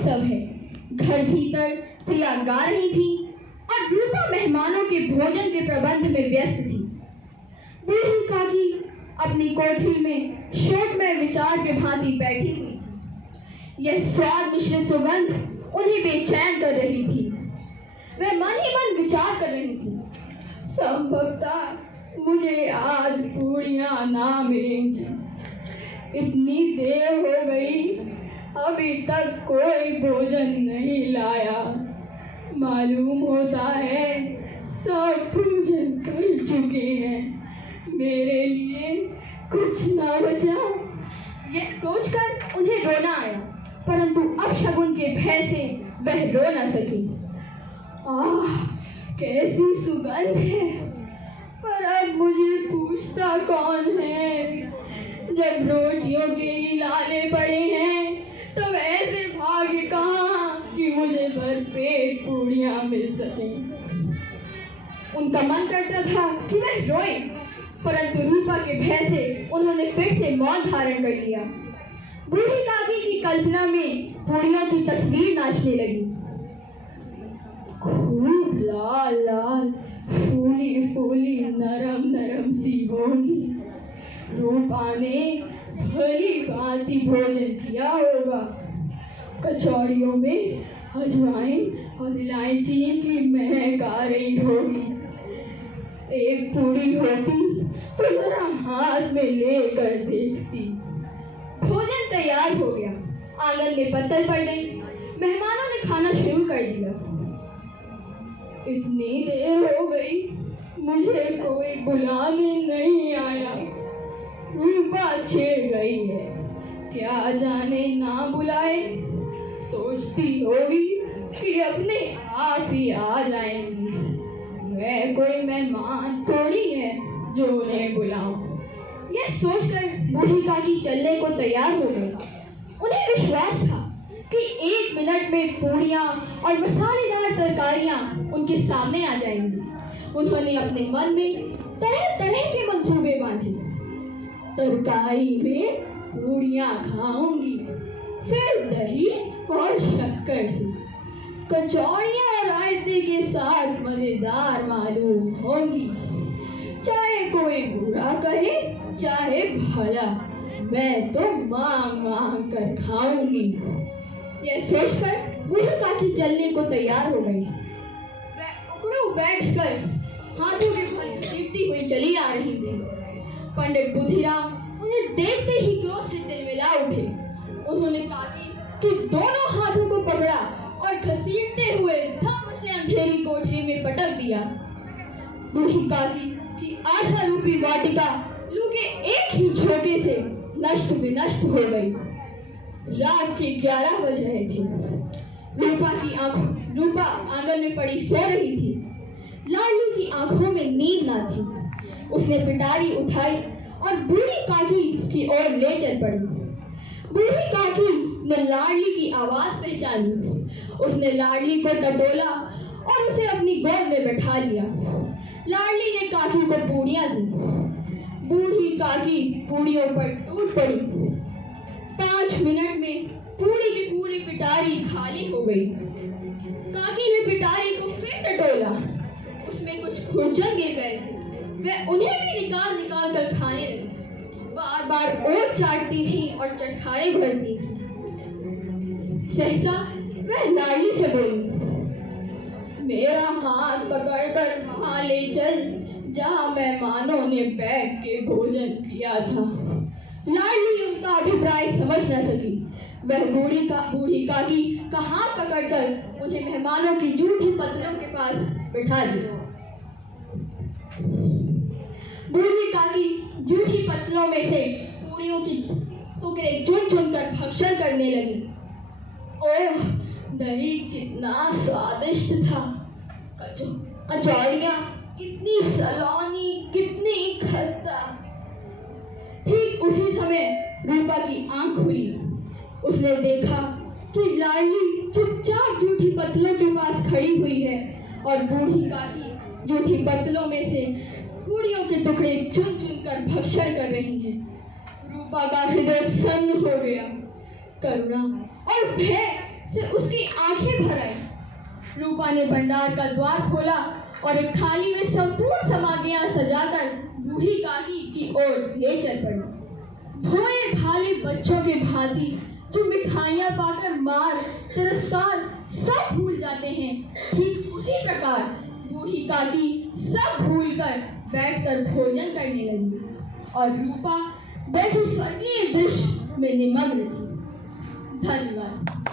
सब है। घर भीतर सिया गा रही थी और रूपा मेहमानों के भोजन के प्रबंध में व्यस्त थी। बूढ़ी काकी अपनी कोठरी में शोकमय विचार के भांति बैठी हुई थी। यह स्वाद मिश्रित सुगंध उन्हें बेचैन कर रही थी। वह मन ही मन विचार कर रही थी, संभवतः मुझे आज पूरियां ना मिलेंगी। इतनी देर हो गई, अभी तक कोई भोजन नहीं लाया। मालूम होता है सब भोजन कर चुके हैं, मेरे लिए कुछ ना बचा। यह सोचकर उन्हें रोना आया, परंतु अपशगुन के भय से वह रो न सकी। आह, कैसी सुगंध है, पर अब मुझे पूछता कौन है। जब रोटियों के ही लाले पड़े हैं तो ऐसे भाग्य कहाँ कि मुझे भरपेट पूड़ियां मिल सकें। उनका मन करता था कि वह रोए, परंतु रूपा के भय से उन्होंने फिर से मौन धारण कर लिया। बूढ़ी काकी की कल्पना में पूड़ियों की तस्वीर नाचने लगी। खूब लाल लाल, फूली फूली, नरम नरम सी होंगी। रूपा ने भली भांति भोजन किया होगा। कचौड़ियों में अजवाइन और इलायची की महक आ रही होगी। एक पूरी होती तो जरा हाथ में लेकर देखती। भोजन तैयार हो गया, आंगन में पत्तल पड़ गई। मेहमानों ने खाना शुरू कर दिया। इतनी देर हो गई, मुझे कोई बुलाने नहीं आया। रूपा छिड़ गई है, क्या जाने ना बुलाए। सोचती होगी कि अपने आप ही आ जाएंगी। वह कोई मेहमान थोड़ी है जो उन्हें बुलाऊं। यह सोचकर बूढ़ी काकी चलने को तैयार हो गई। उन्हें विश्वास था कि 1 मिनट में पूड़ियां और मसालेदार तरकारियां उनके सामने आ जाएंगी। उन्होंने अपने मन में तरह तरह के मंसूबे बांधे। तरकारी में पूड़ियां खाऊंगी, फिर दही और शक्कर से। कचौड़ियां रायते के साथ मजेदार मालूम होंगी। चाहे कोई बुरा कहे चाहे भला, मैं तो मांग मांग कर खाऊंगी। यह सोचकर बूढ़ी काकी चलने को तैयार हो गई। वह उकड़ू बैठकर हाथों के फल देखती हुई चली आ रही थी। पंडित बुधिराम उन्हें देखते ही क्रोध से तिलमिला उठे। उन्होंने काकी कि दोनों हाथों को पकड़ा और घसीटते हुए धम से अंधेरी कोठरी में पटक दिया। बूढ़ी काकी की आशा रूपी वाटिका लू के एक ही झोंके से नष्ट विनष्ट हो गई। रात के 11 बज रहे थे। रूपा आंगन में पड़ी सो रही थी। लाडली की आंखों में नींद ना थी। उसने पिटारी उठाई और बूढ़ी काकी की ओर ले चल पड़ी। बूढ़ी काकी ने लाडली की आवाज पहचानी। उसने लाडली को टटोला और उसे अपनी गोद में बैठा लिया। लाडली ने काकी को पूड़ियां दी। बूढ़ी काकी पूड़ियों पर टूट पड़ी। 5 मिनट में पूरी की पूरी पिटारी खाली हो गई। काकी ने पिटारी को फिर टटोला। उसमें कुछ खुरचन गिर गए थे। वह उन्हें भी निकाल निकाल कर खाने लगी। बार बार ओट चाटती थी और चटखारे भरती थी। सहसा वह लाडली से बोली, मेरा हाथ पकड़कर वहां ले चल जहां मेहमानों ने बैठ के भोजन किया था। लाडली उनका अभिप्राय समझ न सकी। वह बूढ़ी काकी का हाथ पकड़कर उन्हें मेहमानों की जूठी पत्तलों के पास बिठा दिया। बूढ़ी काकी जूठी पत्तलों में से पूड़ियों की टुकड़े चुन चुन कर भक्षण करने लगी। ओह, दही कितना स्वादिष्ट था। कचौड़ियां कितनी सलोनी, कितनी खस्ता। ठीक उसी समय रूपा की आंख खुली। उसने देखा कि लाडली चुपचाप जूठी पत्तलों के पास खड़ी हुई है और बूढ़ी काकी जूठी पत्तलों में से पूड़ियों के टुकड़े चुन चुन कर भक्षण कर रही है। रूपा का हृदय सन्न हो गया। करुणा और भय से उसकी आंखें भर आई। रूपा ने भंडार का द्वार खोला और एक थाली में संपूर्ण सामग्रियां सजाकर बूढ़ी काकी की ओर ले चल पड़ी। भोले भाले बच्चों के भांति जो मिठाइयां पाकर मार तिरस्कार सब भूल जाते हैं, ठीक उसी प्रकार बूढ़ी काकी सब भूलकर बैठकर भोजन करने लगी और रूपा बैठी स्वर्गीय दृश्य में निमग्न थी। धन्यवाद।